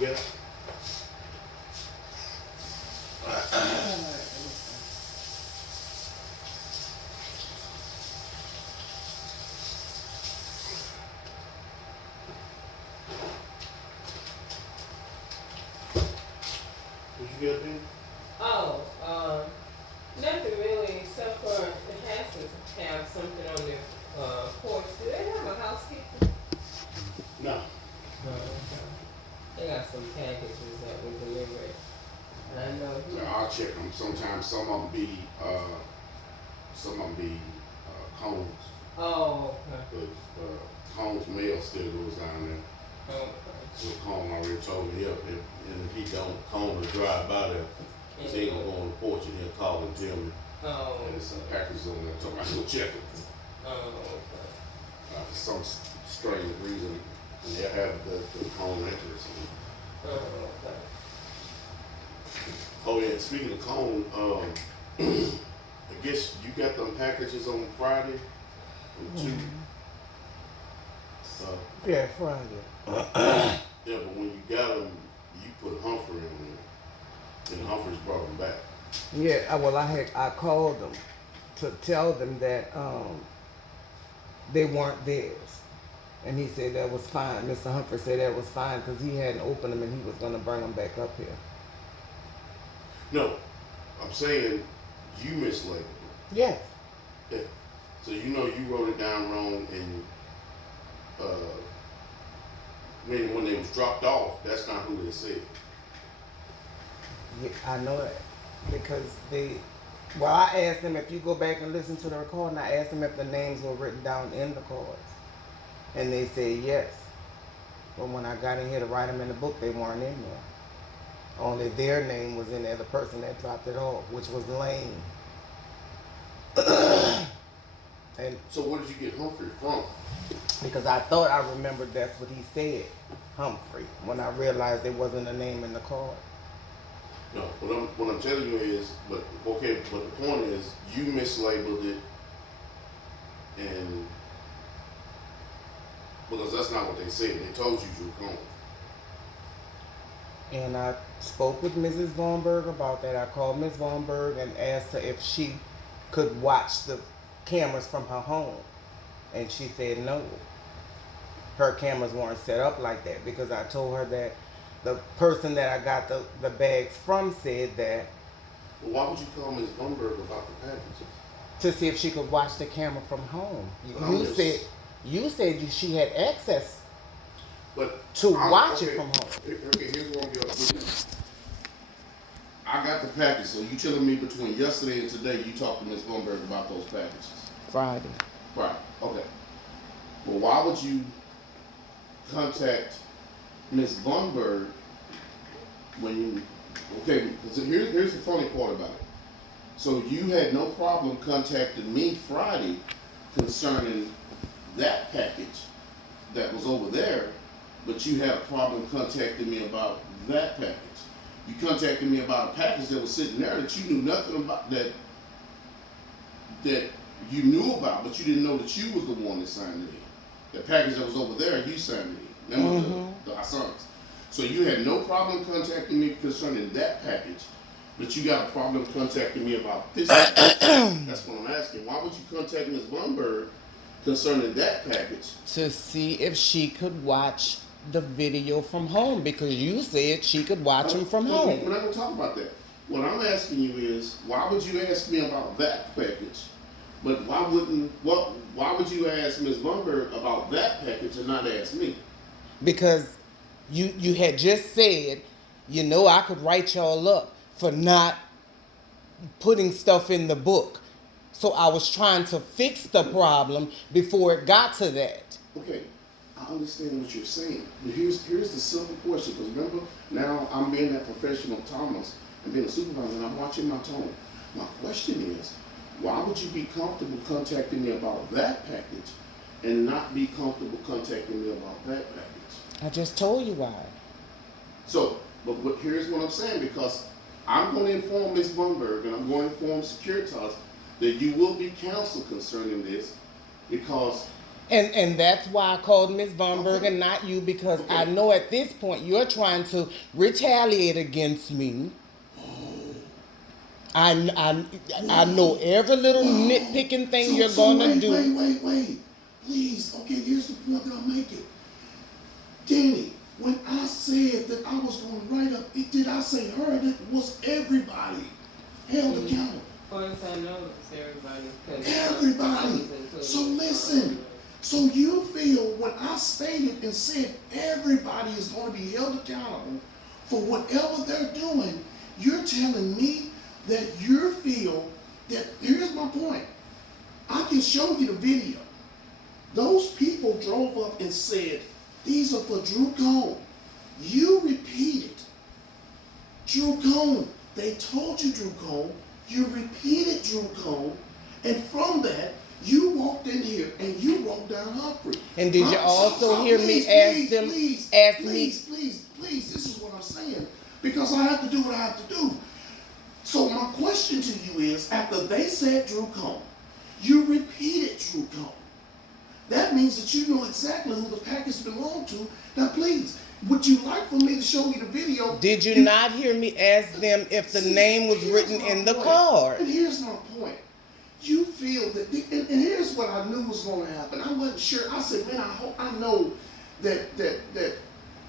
you got? What you got there? Oh, nothing really except for the Hassans have something on their porch. Do they have a housekeeper? No. No. Okay. They got some packages that were delivered. And I know Yeah, I'll check them. Sometimes some of them be cones. Oh, okay. But cones mail still goes down there. Oh, okay. So Cone already told me up, and if he don't, Cone will drive by there. Cause he ain't gonna go on the porch and he'll call and tell me. Oh. And there's some packages on there, so I go check them. Oh, okay. For some strange reason, and they have the Cone entrance. Oh, okay. Oh yeah, speaking of Cone, I guess you got them packages on Friday, on Tuesday. Yeah, Friday. Yeah, but when you got them, you put Humphrey on there, and Humphrey's brought them back. Yeah, well, I called them to tell them that they weren't theirs, and he said that was fine. Mr. Humphrey said that was fine because he hadn't opened them and he was gonna bring them back up here. No, I'm saying you mislabeled them. Yes. Yeah. So you know you wrote it down wrong, and when they was dropped off, that's not who they said. Yeah, I know that because well, I asked them if you go back and listen to the recording. I asked them if the names were written down in the cards, and they said yes. But when I got in here to write them in the book, they weren't in there. Only their name was in there, the person that dropped it off, which was Lane. And So where did you get Humphrey from? because I thought I remembered that's what he said, Humphrey, when I realized there wasn't a name in the card. No, what I'm telling you is, but the point is, you mislabeled it, and because that's not what they said. They told you Drew Cone. And I spoke with Mrs. Vaughnberg about that. I called Ms. Vaughnberg and asked her if she could watch the cameras from her home. And she said no. Her cameras weren't set up like that because I told her that the person that I got the bags from said that Well, why would you call Ms. Blumberg about the packages? to see if she could watch the camera from home. You said she had access But to watch it okay, from home. Okay, here's what I'm going to do. I got the package, so you telling me between yesterday and today you talked to Ms. Blumberg about those packages? Friday. Right, okay. Well, why would you contact Ms. Blumberg when you, okay, because here's the funny part about it. So you had no problem contacting me Friday concerning that package that was over there, but you had a problem contacting me about that package. You contacted me about a package that was sitting there that you knew nothing about, that you knew about, but you didn't know that you was the one that signed it in. The package that was over there, you signed it in. Remember the Hassans. So you had no problem contacting me concerning that package, but you got a problem contacting me about this package. That's what I'm asking. Why would you contact Ms. Blumberg concerning that package? To see if she could watch the video from home because you said she could watch them from home. We're not going to talk about that. What I'm asking you is, why would you ask me about that package, but why would you ask Ms. Blumberg about that package and not ask me? Because you had just said, I could write y'all up for not putting stuff in the book. So I was trying to fix the problem before it got to that. Okay, I understand what you're saying, but here's the simple question. Because remember, now I'm being that professional Thomas and being a supervisor, and I'm watching my tone. My question is, why would you be comfortable contacting me about that package and not be comfortable contacting me about that package? I just told you why. So, but here's what I'm saying, because I'm going to inform Ms. Blumberg and I'm going to inform Securitas that you will be counseled concerning this, because And that's why I called Ms. Von Berg and not you, because I know at this point you're trying to retaliate against me. I know every little nitpicking thing you're gonna do. Wait. Please, okay, here's the point that I'm making. Danny, when I said that I was going to write up, did I say her? It was everybody held accountable. Of course, I know it's everybody. Everybody. So listen. So you feel when I stated and said everybody is going to be held accountable for whatever they're doing, you're telling me that you feel that, here's my point. I can show you the video. Those people drove up and said, these are for Drew Cone. You repeated Drew Cone. They told you Drew Cone. You repeated Drew Cone. And from that, you walked in here and you wrote down Humphrey. And did you also hear me ask them? Please, this is what I'm saying. Because I have to do what I have to do. So my question to you is, after they said Drew Cone, you repeated Drew Cone. That means that you know exactly who the package belonged to. Now please, would you like for me to show you the video? Did you not hear me ask them if the name was written in the card? And here's my point. You feel that, and here's what I knew was going to happen. I wasn't sure. I said, man, I know that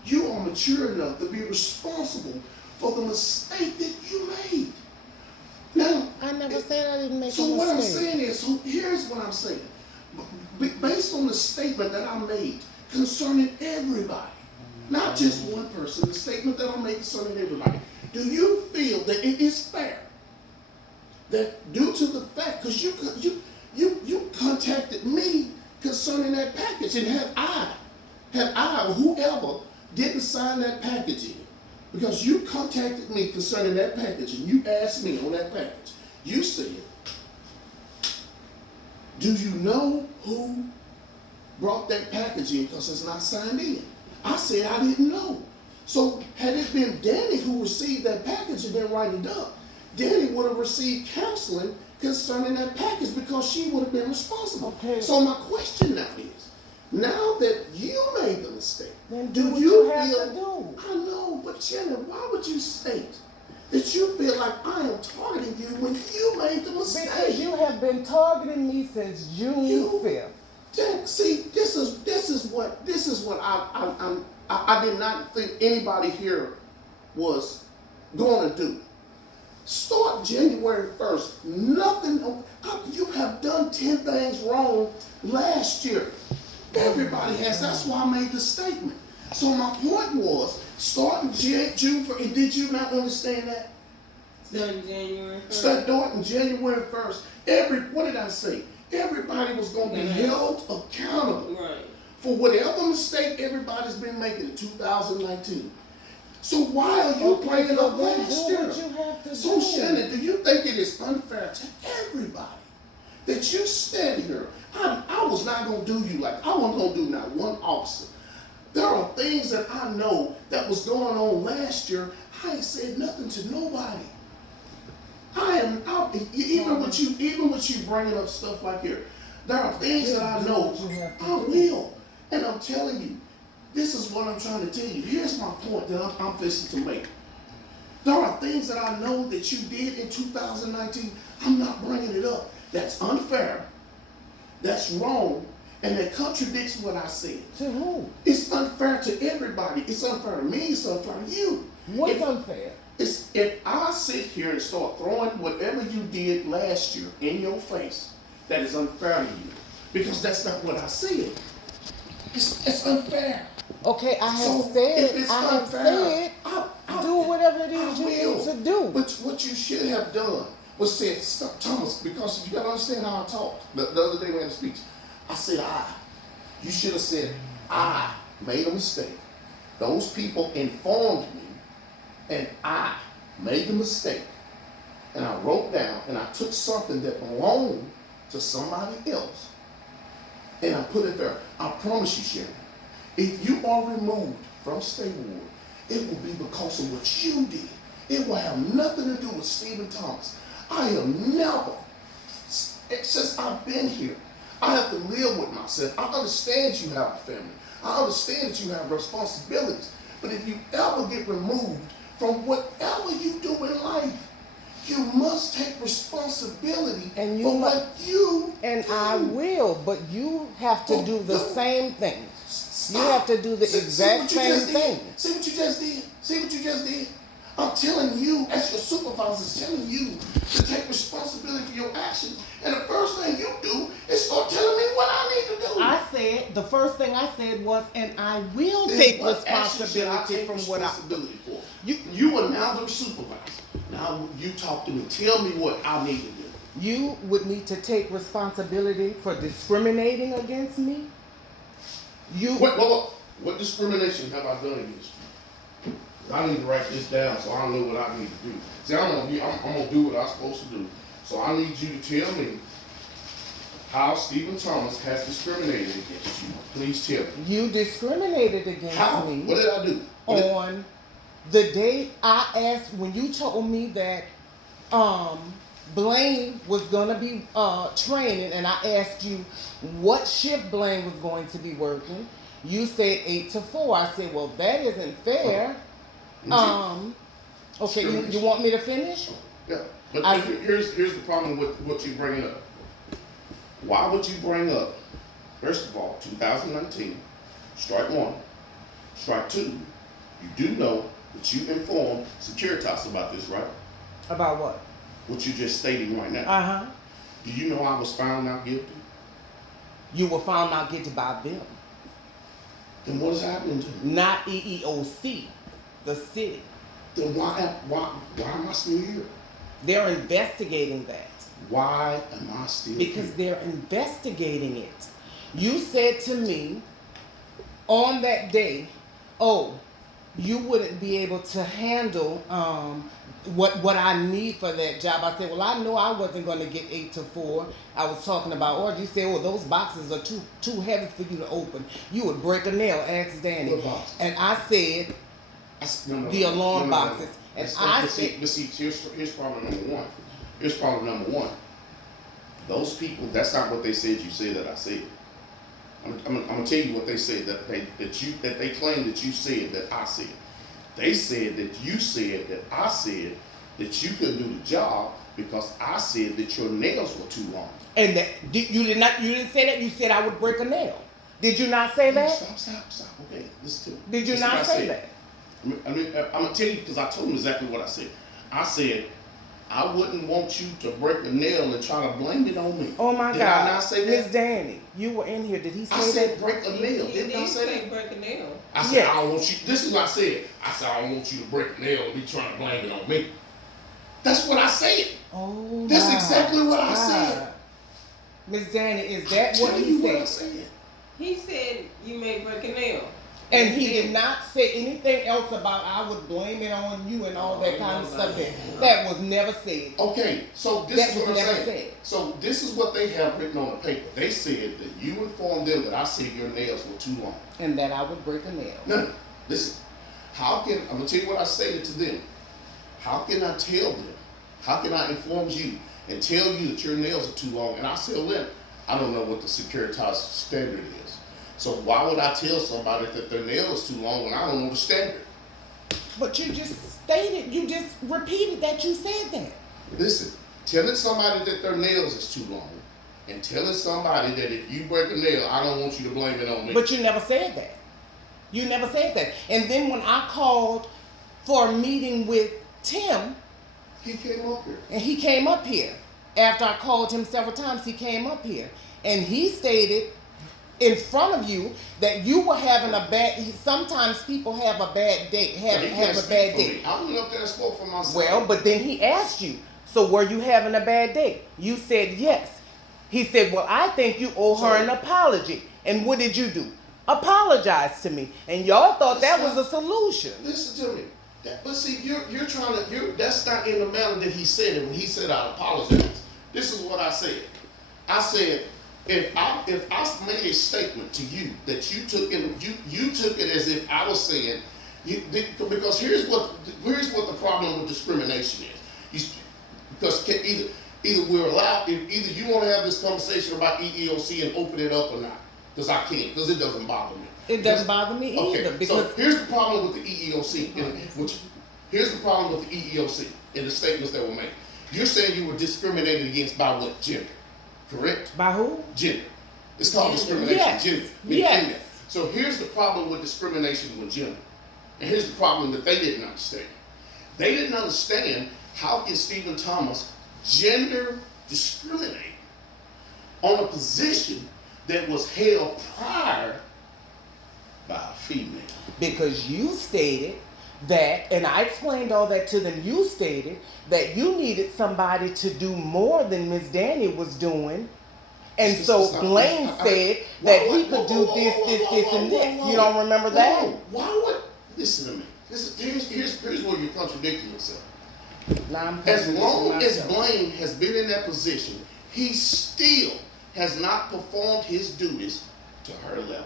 you are mature enough to be responsible for the mistake that you made. Now, I never said I didn't make a mistake. So what I'm saying is, here's what I'm saying. Based on the statement that I made concerning everybody, not just one person, the statement that I made concerning everybody, do you feel that it is fair that due to the fact, because you contacted me concerning that package, and had I or whoever didn't sign that package in, because you contacted me concerning that package and you asked me on that package, you said, do you know who brought that package in because it's not signed in? I said I didn't know. So had it been Danny who received that package and didn't write it up, Danny would have received counseling concerning that package because she would have been responsible. Okay. So my question now is, now that you made the mistake, then do what you have feel, to do. I know, but Jenna, why would you state that you feel like I am targeting you when you made the mistake? Because you have been targeting me since June 5th. See, this is what I did not think anybody here was going to do. Start January 1st. Nothing. You have done 10 things wrong last year. Everybody has. That's why I made the statement. So my point was, starting June 1st, and did you not understand that? Starting January 1st. Starting January 1st. What did I say? Everybody was going to be held accountable for whatever mistake everybody's been making in 2019. So why are you bringing up last year? So Shannon, do you think it is unfair to everybody that you stand here? I was not going to do you like, I wasn't going to do not one officer. There are things that I know that was going on last year. I ain't said nothing to nobody. Even with you bringing up stuff like here, there are things that I know I will. And I'm telling you, this is what I'm trying to tell you. Here's my point that I'm fixing to make. There are things that I know that you did in 2019. I'm not bringing it up. That's unfair. That's wrong. And that contradicts what I said. To who? It's unfair to everybody. It's unfair to me. It's unfair to you. What's unfair? If I sit here and start throwing whatever you did last year in your face, that is unfair to you. Because that's not what I said. It's unfair. Okay, I have said, do whatever it is you need to do. But what you should have done was said, stop, Thomas, because you got to understand how I talked. The other day we had a speech. I said, You should have said, I made a mistake. Those people informed me, and I made the mistake. And I wrote down, and I took something that belonged to somebody else, and I put it there. I promise you, Shannon, if you are removed from State Ward, it will be because of what you did. It will have nothing to do with Stephen Thomas. I have never, since I've been here, I have to live with myself. I understand you have a family. I understand that you have responsibilities. But if you ever get removed from whatever you do in life, you must take responsibility And you for must, what you and do. I will, but you have to do the same thing. You have to do the exact same thing. See what you just did? See what you just did? I'm telling you, as your supervisor, telling you to take responsibility for your actions. And the first thing you do is start telling me what I need to do. I said, the first thing I said was, and I will Then take what action should I responsibility take from what I... responsibility for? You are now the supervisor. Now you talk to me. Tell me what I need to do. You would need to take responsibility for discriminating against me. What discrimination have I done against you? I need to write this down so I know what I need to do. See, I'm gonna do what I'm supposed to do. So I need you to tell me how Stephen Thomas has discriminated against you. Please tell me. You discriminated against How? me. What did I do? On the day I asked, when you told me that Blaine was gonna be training, and I asked you what shift Blaine was going to be working, you said 8 to 4. I said, well, that isn't fair. Okay, you want me to finish? Yeah, but here's the problem with what you're bringing up. Why would you bring up, first of all, 2019, strike one, strike two, you do know that you informed Securitas about this, right? About what? What you just stating right now. Uh-huh. Do you know I was found out guilty? You were found out guilty by them. Then what is happening to me? Not EEOC, the city. Then why am I still here? They're investigating that. Why am I still Because here? they're investigating it. You said to me on that day, oh, you wouldn't be able to handle what I need for that job. I said, well, I know I wasn't going to get 8 to 4. I was talking about, or you said, oh, those boxes are too heavy for you to open. You would break a nail, ask Danny. What boxes? And I said, the alarm boxes. And I said, but see, here's problem number one. Here's problem number one. Those people, that's not what they said you said that I said. I'm gonna tell you what they said that they claim that you said that I said. They said that you said that I said that you couldn't do the job because I said that your nails were too long. and that, you didn't say that. You said I would break a nail. Did you not say that? Stop. Okay, listen to me. Did you Listen not what I say said. that? I'm gonna tell you because I told him exactly what I said. I said I wouldn't want you to break a nail and try to blame it on me. Oh my Did God. I not say Miss that? Danny, you were in here. Did he say I said that? break a nail. You Didn't I did say say that? break a nail. I said Yes. I don't want you. This is what I said. I said I don't want you to break a nail and be trying to blame it on me. That's what I said. Oh That's my exactly what I God. said. Miss Danny, is that Tell what you he what I said? said. He said you may break a nail. And he did not say anything else about I would blame it on you and all that kind of stuff. That was never said. Okay, so this That is was what I'm never saying. said. So this is what they have written on the paper. They said that you informed them that I said your nails were too long. And that I would break a nail. No, listen. I'm gonna tell you what I stated to them. How can I tell them? How can I inform you and tell you that your nails are too long? And I tell them, I don't know what the Securitas standard is. So why would I tell somebody that their nail is too long when I don't know the standard? But you just stated, you just repeated that you said that. Listen, telling somebody that their nails is too long and telling somebody that if you break a nail, I don't want you to blame it on me. But you never said that. You never said that. And then when I called for a meeting with Tim, He came up here. and he came up here. After I called him several times, he came up here. And he stated in front of you that you were having a bad, sometimes people have a bad day, have He can't a speak bad for day. me. I went up there and spoke for myself. Well, but then he asked you, so were you having a bad day? You said yes. He said, well, I think you owe her an apology. And what did you do? Apologize to me. And y'all thought that was a solution. Listen to me. But see, you're trying to, that's not in the manner that he said it when he said I apologize. This is what I said. I said, if I made a statement to you that you took it as if I was saying, because here's what the problem with discrimination is. Because either Either we're allowed, either you want to have this conversation about EEOC and open it up or not. Because I can't, because it doesn't bother me. It doesn't bother me either. Okay, Because so here's the problem with the EEOC, here's the problem with the EEOC and the statements that were made. You're saying you were discriminated against by what gender, correct? by who? Gender. It's called discrimination, Yes. gender. Yes. Female. So here's the problem with discrimination with gender. And here's the problem that they didn't understand. They didn't understand how can Stephen Thomas gender discriminate on a position that was held prior by a female. Because you stated that, and I explained all that to them, you stated that you needed somebody to do more than Miss Danny was doing. And so Blaine said that he could do this, and this. You don't remember that? Why would, listen to me. Here's where you're contradicting yourself. Now I'm As long as myself. Blaine has been in that position, he still has not performed his duties to her level.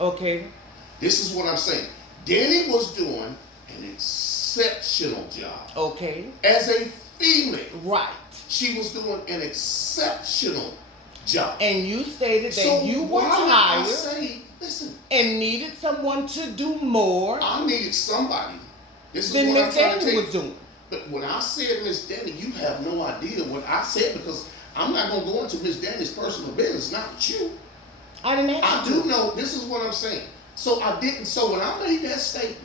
Okay. This is what I'm saying. Danny was doing an exceptional job. Okay. As a female, Right. she was doing an exceptional job. And you stated that So you were why would I tired say, listen, and needed someone to do more I needed somebody. This is than what I'm Miss trying to Danny tell was you. doing. But when I said Miss Danny, you have no idea what I said because I'm not going to go into Miss Danny's personal business, not with you. I didn't I ask you. do know, this is what I'm saying. So I didn't, so when I made that statement,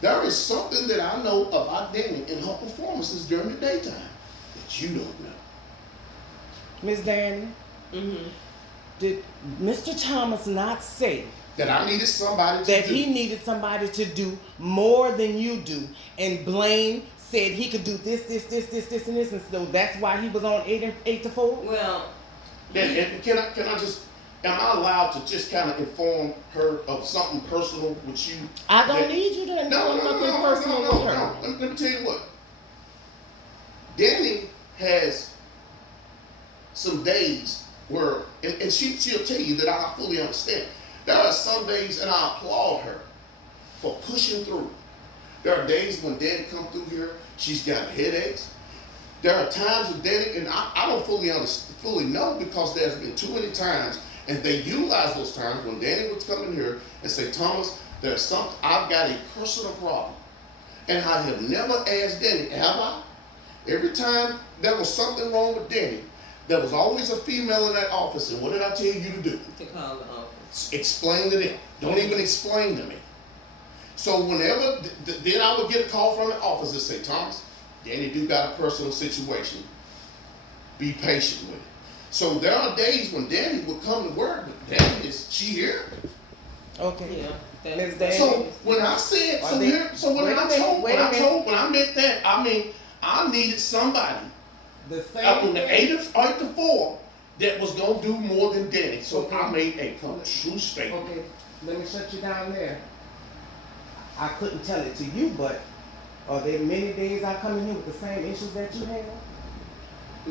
there is something that I know about Danny and her performances during the daytime that you don't know. Miss Danny, Mm-hmm. did Mr. Thomas not say That I needed somebody to that do. he needed somebody to do more than you do? And Blaine said he could do this, and this, and so that's why he was on 8 to 4? Well, And can I just, am I allowed to just kind of inform her of something personal with you? I don't that- need you to inform nothing personal with her. no. Let me tell you what. Danny has some days where, and she'll tell you that I fully understand. There are some days, and I applaud her for pushing through. There are days when Danny come through here, she's got headaches. There are times with Danny, and I don't fully know because there's been too many times, and they utilize those times when Danny would come in here and say, Thomas, there's something, I've got a personal problem. And I have never asked Danny, have I? Every time there was something wrong with Danny, there was always a female in that office, and what did I tell you to do? to call the office. Explain to them. Don't even explain to me. So whenever, then I would get a call from the office and say, Thomas, Danny do got a personal situation. Be patient with it. So there are days when Danny would come to work, but Danny is, she here? Okay. Yeah. Miss Danny. So when I said, Are they- when I meant that, I mean, I needed somebody The up same in the thing. 8 to 4 that was gonna do more than Danny. So Okay. I made a true statement. Okay, let me shut you down there. I couldn't tell it to you, but are there many days I come in here with the same issues that you have?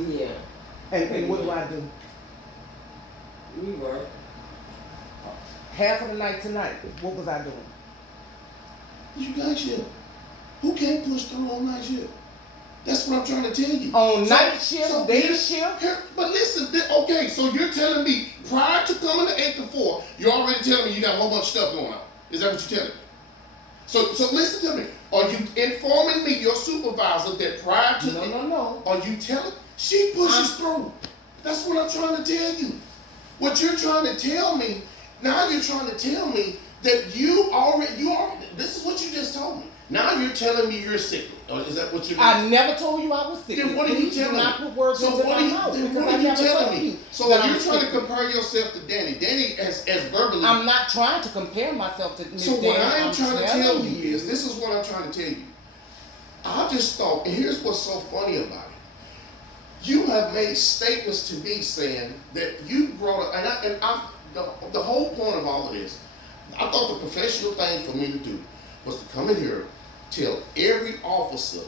Yeah. And what do I do? We were. Half of the night tonight, what was I doing? You guys shift. Who can't push through on night shift? That's what I'm trying to tell you. On night shift, day shift? But listen, okay, so you're telling me prior to coming to 8 to 4, you're already telling me you got a whole bunch of stuff going on. Is that what you're telling me? So listen to me. Are you informing me, your supervisor, that prior to No. Are you telling? She pushes through. That's what I'm trying to tell you. What you're trying to tell me, now you're trying to tell me that you already, this is what you just told me. Now you're telling me you're sick. Or is that what you're I never told you I was sick. Then what are you Please do telling not me? put words So into what my are you, mouth then because what I are you never telling told me? you So that you're I'm trying sick. to compare yourself to Danny. Danny as verbally. I'm not trying to compare myself to Miss So what Danny. I'm trying to tell telling you is, this is what I'm trying to tell you. I just thought, and here's what's so funny about it. You have made statements to me saying that you brought up, the whole point of all of this, I thought the professional thing for me to do was to come in here, tell every officer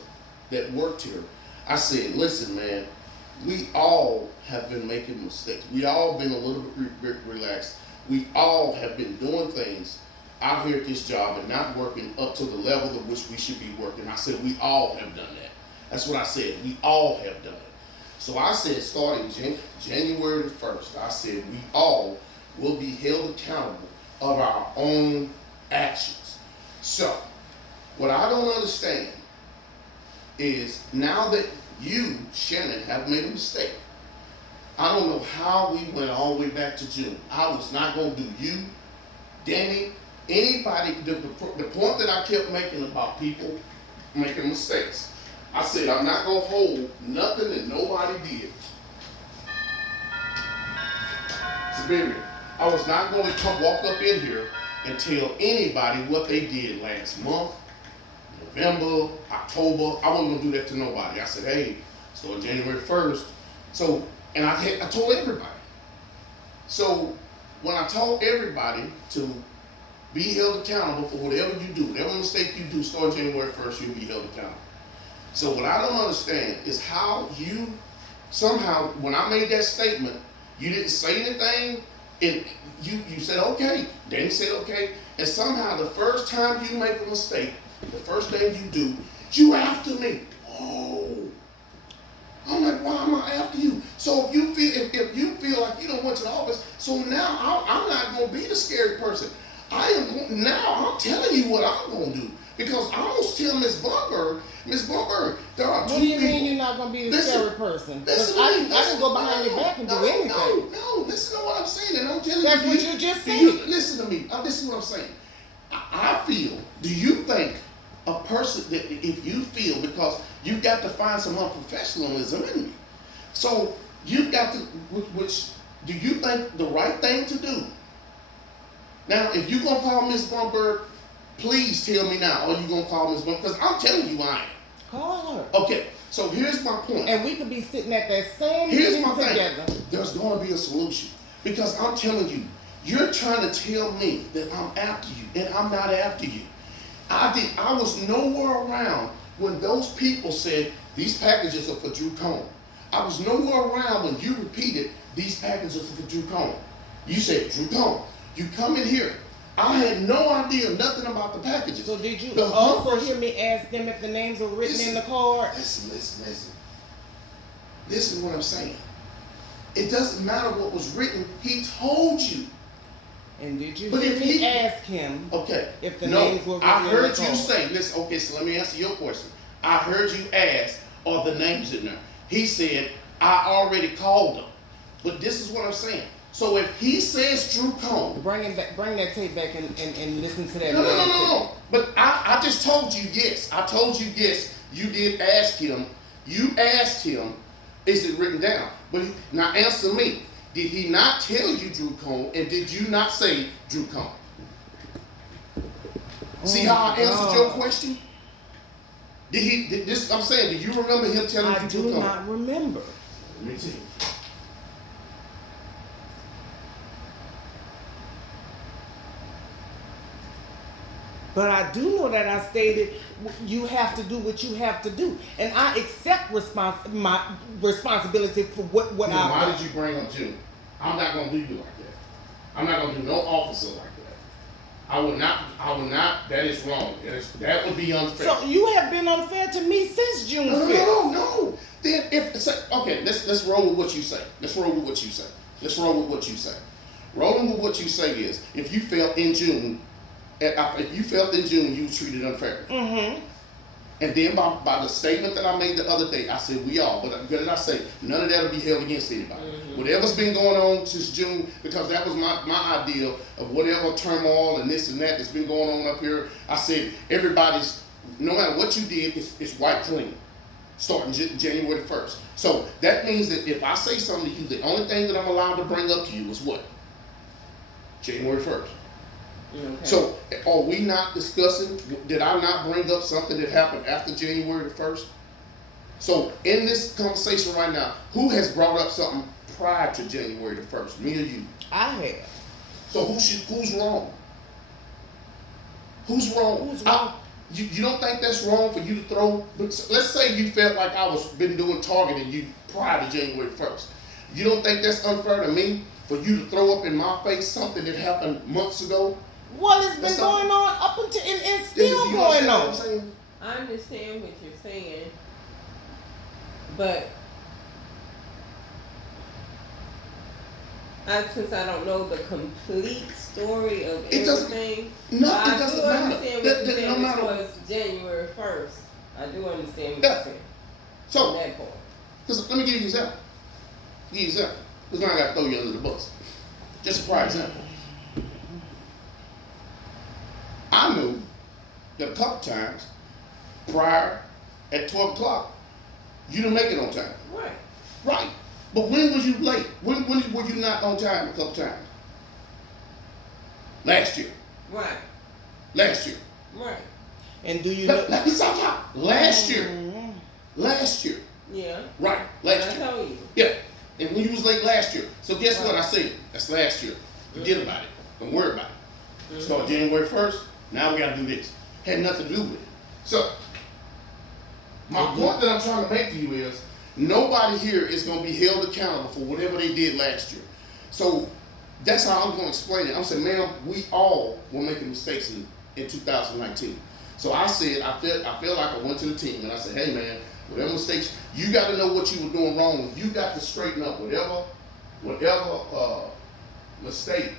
that worked here, I said, listen, man, we all have been making mistakes. We all been a little bit relaxed. We all have been doing things out here at this job and not working up to the level of which we should be working. I said, we all have done that. That's what I said. We all have done it. So I said, starting January the 1st, I said we all will be held accountable of our own actions. So, what I don't understand is now that you, Shannon, have made a mistake. I don't know how we went all the way back to June. I was not going to do you, Danny, anybody. The point that I kept making about people making mistakes. I said I'm not going to hold nothing that nobody did. Severe. I was not going to walk up in here and tell anybody what they did last month, November, October. I wasn't going to do that to nobody. I said, hey, so on January 1st. So, and I told everybody. So when I told everybody to be held accountable for whatever you do, whatever mistake you do, starting January 1st, you'll be held accountable. So what I don't understand is how you somehow, when I made that statement, you didn't say anything, and you said okay. Danny said okay, and somehow the first time you make a mistake, the first thing you do, you after me. Oh, I'm like, why am I after you? So if you feel like you don't went to the office, so now I'm not gonna be the scary person. I'm telling you what I'm gonna do. Because I almost tell Miss Bunberg, there are two people. What do you mean you're not going to be the scary person? Because I can go behind your back and do anything. No, listen to what I'm saying, and I'm telling That's you. what you just said. Listen to me. This is what I'm saying. I feel, do you think a person, that if you feel, because you've got to find some unprofessionalism in me. So you've got to, which, do you think the right thing to do? Now, if you're going to call Miss Bunberg, please tell me now, are you going to call Ms. Bunberg? Because I'm telling you I am. Call her. Okay, so here's my point. And we could be sitting at that same Here's meeting my together. thing. There's going to be a solution. Because I'm telling you, you're trying to tell me that I'm after you, and I'm not after you. I was nowhere around when those people said, these packages are for Drew Cohn. I was nowhere around when you repeated, these packages are for Drew Cohn. You said, Drew Cohn, you come in here. I had no idea nothing about the packages. So did you also hear me ask them if the names were written in the card? Listen. Listen to what I'm saying. It doesn't matter what was written. He told you. And did you hear me ask him if the names were written in the card? I heard you say, listen, okay, so let me answer your question. I heard you ask, are the names in there? He said, I already called them. But this is what I'm saying. So if he says Drew Cohn, bring that tape back and listen to that. No. But I just told you yes. I told you yes. You did ask him. You asked him, is it written down? But now answer me. Did he not tell you Drew Cohn, and did you not say Drew Cohn? See how I answered your question? I'm saying, do you remember him telling you Drew Cohn? I do not remember. Let me see. But I do know that I stated you have to do what you have to do, and I accept my responsibility for what I've done. Why did you bring up June? I'm not gonna do you like that. I'm not gonna do no officer like that. I will not. That is wrong. That would be unfair. So you have been unfair to me since June 5th. No. Then okay, let's roll with what you say. Rolling with what you say is, if you felt in June, you were treated unfairly. Mm-hmm. And then by the statement that I made the other day, I said we all. But what did I say? None of that will be held against anybody. Mm-hmm. Whatever's been going on since June, because that was my idea of whatever turmoil and this and that that's been going on up here. I said everybody's, no matter what you did, it's white clean, starting January 1st. So that means that if I say something to you, the only thing that I'm allowed to bring up to you is what? January 1st. Okay. So, are we not discussing, did I not bring up something that happened after January the 1st? So, in this conversation right now, who has brought up something prior to January the 1st? Me or you? I have. So, who's wrong? Who's wrong? You don't think that's wrong for you to throw? Let's say you felt like I was been doing targeting you prior to January 1st. You don't think that's unfair to me for you to throw up in my face something that happened months ago? Well, it's been going on up until and still going on. I understand what you're saying, but Since I don't know the complete story of It doesn't- everything, No, I it doesn't do matter. understand what you're saying No as matter. far as January 1st. I do understand what Yeah. you're saying. So, On that part. because let me give you an example. Give you an example. Because now I got to throw you under the bus. Just a prior example. I knew that a couple times prior at 12 o'clock, you didn't make it on time. Right. Right. But when was you late? When were you not on time a couple times? Last year. Right. Last year. Right. And do you know? Let me stop talking. Last year. Mhm. Last year. Yeah. Right. Last I year. told you. Yeah. And when you was late last year. So guess what Right. I said? That's last year. Forget about it. Don't worry about it. Mhm. Start January 1st. Now we got to do this. Had nothing to do with it. So, my point that I'm trying to make to you is nobody here is going to be held accountable for whatever they did last year. So, that's how I'm going to explain it. I'm saying, ma'am, we all were making mistakes in 2019. So I said, I feel like I went to the team and I said, hey man, whatever mistakes, you got to know what you were doing wrong. You got to straighten up whatever mistake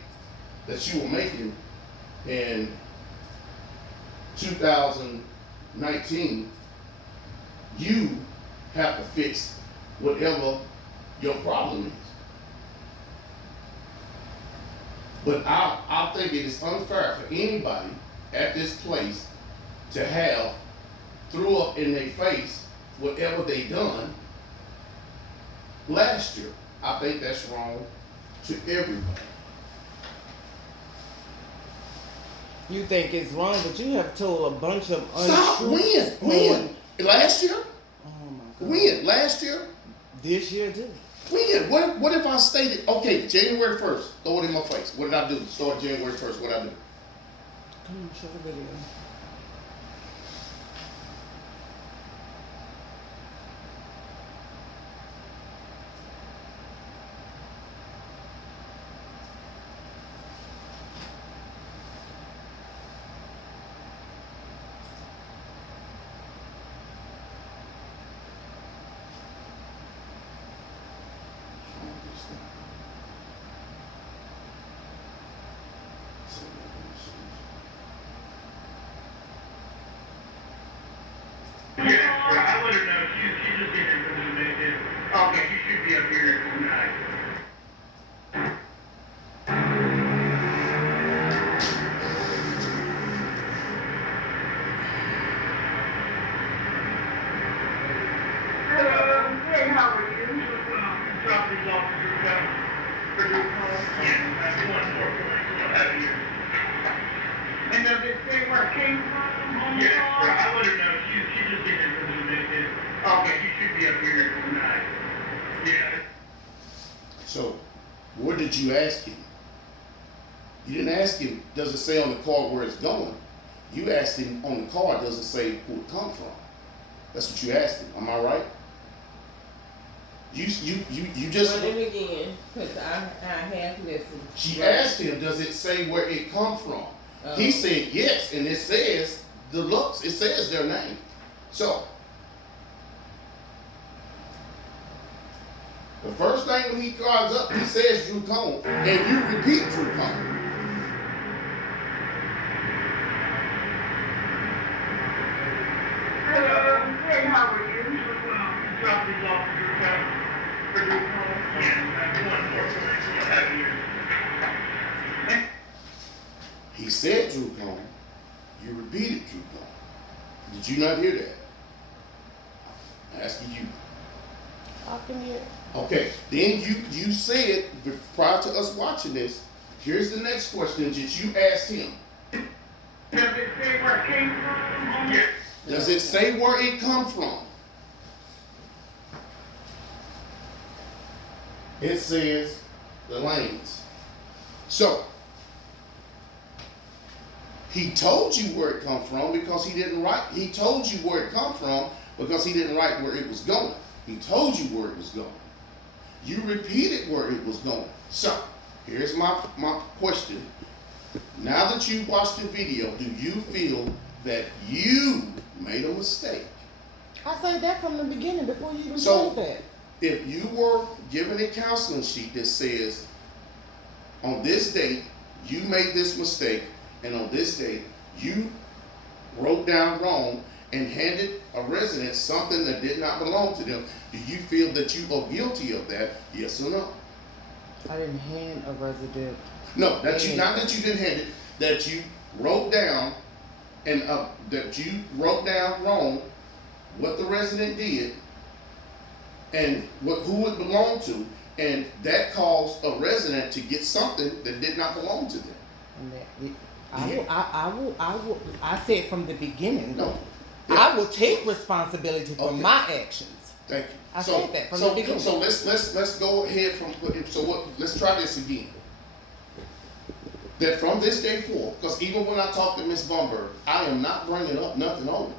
that you were making in 2019. You have to fix whatever your problem is. But I think it is unfair for anybody at this place to have threw up in their face whatever they done last year. I think that's wrong to everybody. You think it's wrong, but you have told a bunch of Stop. untruths. When? Last year? Oh my God. When? Last year? This year too. When? What if I stated, okay, January 1st, throw it in my face. What did I do? Start January 1st, what did I do? Come on, show the video. Yeah, I let her know. She's just getting here for a minute. Okay, she should be up here tonight. Hello. Hey, how are you? Drop these off at your house. For your call? Yes, that's one more place. You'll have it here. And does it say where it came from on the call? Yeah, I let her know. She's just getting here for a minute. Okay, she should be up here tonight. Yeah. So, what did you ask him? You didn't ask him, does it say on the card where it's going? You asked him on the card, does it say who it come from? That's what you asked him. Am I right? You just. Run it again, because I have listened. She asked him, does it say where it come from? He said yes, and it says it says their name. So, the first thing when he calls up, he says Drew Cone, and you repeat Drew Cone. Hello. Hey, how are you? Drop these off at your house. For your call? Yes, that's one more place. You'll have it here. He said Drew Cone. You repeated Drew Cone. Did you not hear that? I'm asking you. I can hear. Okay. Then you said prior to us watching this. Here's the next question that you asked him. Does it say where it came from? Yes. Does it say where it come from? It says the lanes. So he told you where it come from because he didn't write. He told you where it come from because he didn't write where it was going. He told you where it was going. You repeated where it was going. So here's my question. Now that you watched the video, do you feel that you made a mistake? I said that from the beginning before you even So- said that. If you were given a counseling sheet that says on this date, you made this mistake, and on this date, you wrote down wrong and handed a resident something that did not belong to them. Do you feel that you are guilty of that? Yes or no? I didn't hand a resident. No, that you, not that you didn't hand it, that you wrote down and that you wrote down wrong what the resident did and who it belonged to, and that caused a resident to get something that did not belong to them. I said from the beginning. No. I will take responsibility for my actions. Thank you. I said that from the beginning. So let's go ahead from let's try this again. That from this day forth, because even when I talk to Ms. Vumberg, I am not bringing up nothing on you.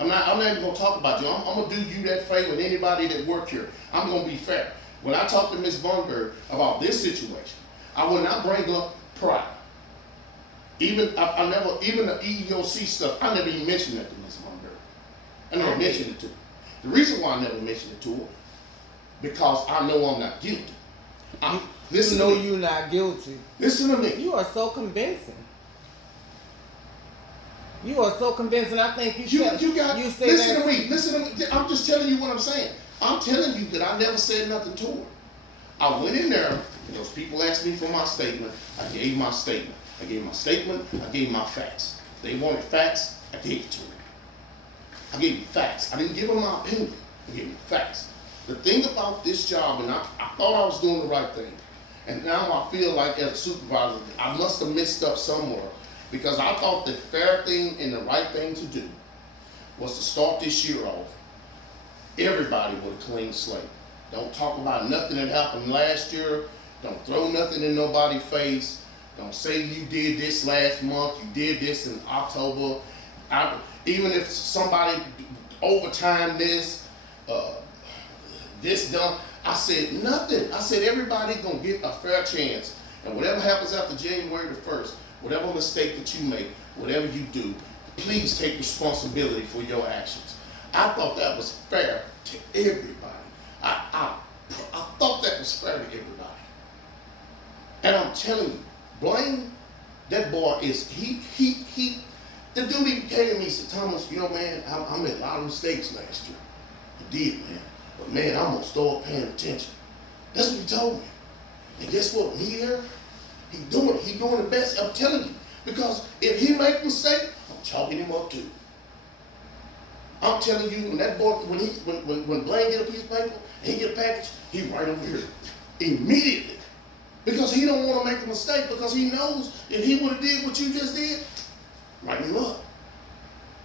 I'm not even gonna talk about you. I'm gonna do you that favor and anybody that work here. I'm gonna be fair. When I talk to Ms. Vumberg about this situation, I will not bring up pride. Even the EEOC stuff, I never even mentioned that to Ms. Vumberg. I never mentioned it to her. The reason why I never mentioned it to her, because I know I'm not guilty. Listen to me. You're not guilty. Listen to me. You are so convincing. You are so convincing. I think you say listen to me. Listen to me. I'm just telling you what I'm saying. I'm telling you that I never said nothing to her. I went in there, and those people asked me for my statement. I gave my statement. I gave my statement. I gave my facts. They wanted facts. I gave it to them. I gave them facts. I didn't give them my opinion. I gave them facts. The thing about this job, and I thought I was doing the right thing, and now I feel like as a supervisor, I must have messed up somewhere, because I thought the fair thing and the right thing to do was to start this year off, everybody with a clean slate. Don't talk about nothing that happened last year. Don't throw nothing in nobody's face. Don't say you did this last month, you did this in October. Even if somebody overtime this done, I said nothing. I said everybody gonna get a fair chance. And whatever happens after January the 1st, whatever mistake that you make, whatever you do, please take responsibility for your actions. I thought that was fair to everybody. I thought that was fair to everybody. And I'm telling you, Blaine, that boy is, the dude even came to me and said, Thomas, you know, man, I made a lot of mistakes last year. I did, man. But man, I'm gonna start paying attention. That's what he told me. And guess what? He here, he doing the best. I'm telling you. Because if he make a mistake, I'm chalking him up too. I'm telling you, when that boy, when Blaine get a piece of paper and he get a package, he right over here. Immediately. Because he don't want to make a mistake, because he knows if he would have did what you just did, write him up.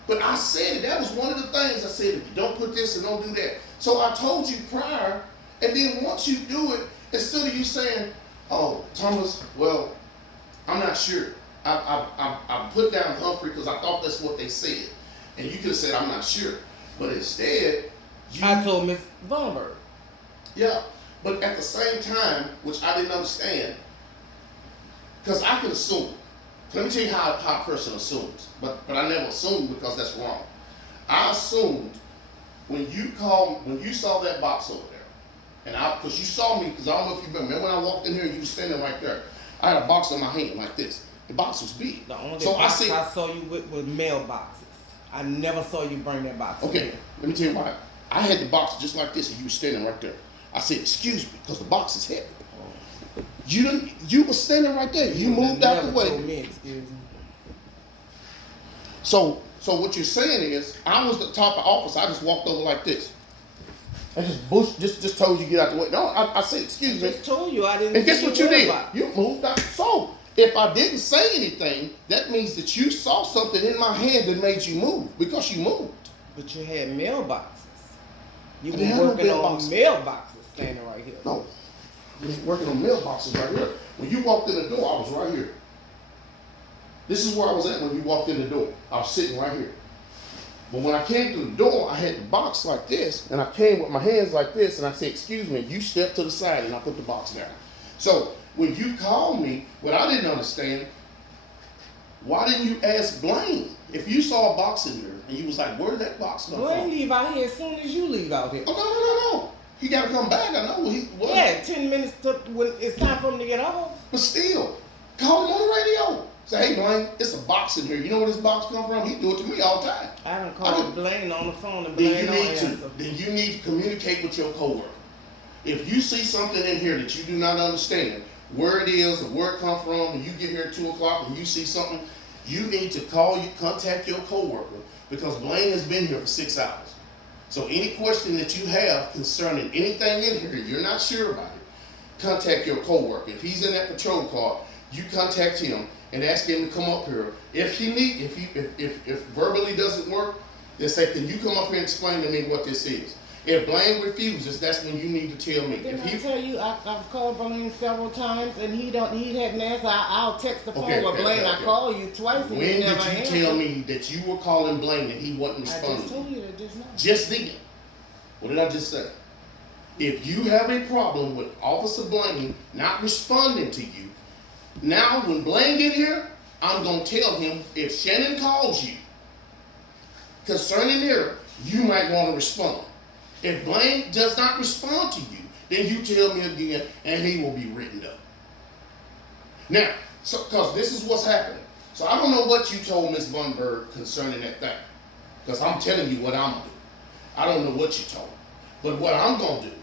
But I said it. That was one of the things I said. If you don't put this and don't do that. So I told you prior, and then once you do it, instead of you saying, oh, Thomas, well, I'm not sure. I put down Humphrey because I thought that's what they said. And you could have said, I'm not sure. But instead, I told Ms. Vumberg. Yeah. But at the same time, which I didn't understand, because I can assume. Let me tell you how a person assumes. But I never assumed, because that's wrong. I assumed when you saw that box over there, and because you saw me, because I don't know if you remember when I walked in here and you were standing right there, I had a box in my hand like this. The box was big. The only box I saw you with was mailboxes. I never saw you bring that box. Okay, let me tell you why. I had the box just like this, and you were standing right there. I said, excuse me, because the box is heavy. You were standing right there. You moved out the way. Told me, excuse me. So what you're saying is, I was at the top of the office. I just walked over like this. I just told you to get out the way. No, I said, excuse me. I just told you I didn't. And guess what you did? You moved out. So if I didn't say anything, that means that you saw something in my hand that made you move, because you moved. But you had mailboxes. You I didn't were have working no on mailboxes standing right here. No. I was working on mailboxes right here. When you walked in the door, I was right here. This is where I was at when you walked in the door. I was sitting right here. But when I came through the door, I had the box like this, and I came with my hands like this, and I said, excuse me, you stepped to the side, and I put the box down. So when you called me, what I didn't understand, why didn't you ask Blaine? If you saw a box in there, and you was like, where did that box come from? Blaine leave out here as soon as you leave out here. Oh, no. He got to come back. I know he was. Yeah, 10 minutes to when it's time for him to get off. But still, call him on the radio. Say, hey, Blaine, it's a box in here. You know where this box come from? He do it to me all the time. I done called Blaine on the phone and Then Blaine you don't need answer. then you need to communicate with your coworker. If you see something in here that you do not understand, where it is or where it come from, when you get here at 2 o'clock and you see something, you need to contact your coworker, because Blaine has been here for 6 hours. So any question that you have concerning anything in here, you're not sure about it, contact your coworker. If he's in that patrol car, you contact him and ask him to come up here. If verbally doesn't work, then say, can you come up here and explain to me what this is? If Blaine refuses, that's when you need to tell me. Didn't If I he tell you I've called Blaine several times and he hadn't answered. I'll text the phone with Blaine. I called you twice and when you did never you answered. tell me that you were calling Blaine and he wasn't I responding? just told you that just now. Just then. What did I just say? If you have a problem with Officer Blaine not responding to you, now when Blaine get here, I'm going to tell him, if Shannon calls you concerning her, you might want to respond. If Blaine does not respond to you, then you tell me again and he will be written up. Now, because this is what's happening. So I don't know what you told Ms. Bunberg concerning that thing, because I'm telling you what I'm going to do. I don't know what you told her. But what I'm going to do,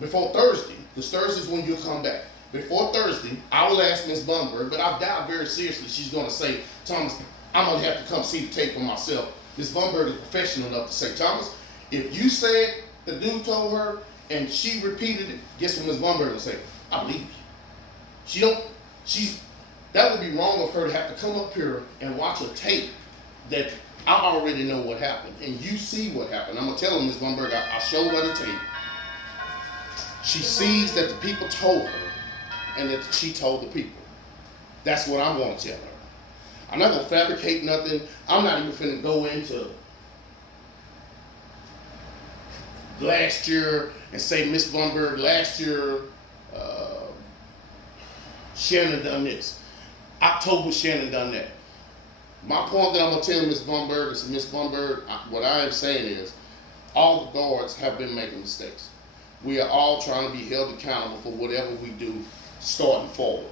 before Thursday, because Thursday's when you'll come back, before Thursday, I will ask Ms. Bunberg, but I doubt very seriously she's going to say, Thomas, I'm going to have to come see the tape for myself. Ms. Bunberg is professional enough to say, Thomas, if you said the dude told her and she repeated it, guess what Ms. Bunberg will say? I believe you. That would be wrong of her to have to come up here and watch a tape that I already know what happened, and you see what happened. I'm going to tell her, Ms. Bunberg, I showed her the tape. She sees that the people told her and that she told the people. That's what I'm going to tell her. I'm not going to fabricate nothing. I'm not even finna go into last year and say, Miss Bunberg, last year, Shannon done this. October, Shannon done that. My point that I'm going to tell Miss Bunberg is, Miss Bunberg, what I am saying is, all the guards have been making mistakes. We are all trying to be held accountable for whatever we do starting forward.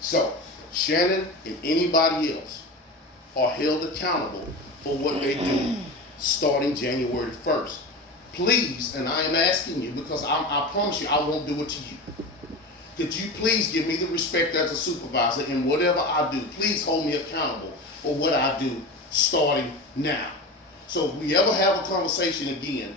So, Shannon and anybody else are held accountable for what they do starting January 1st. Please, and I am asking you, because I promise you I won't do it to you. Could you please give me the respect as a supervisor, and whatever I do, please hold me accountable for what I do starting now. So if we ever have a conversation again,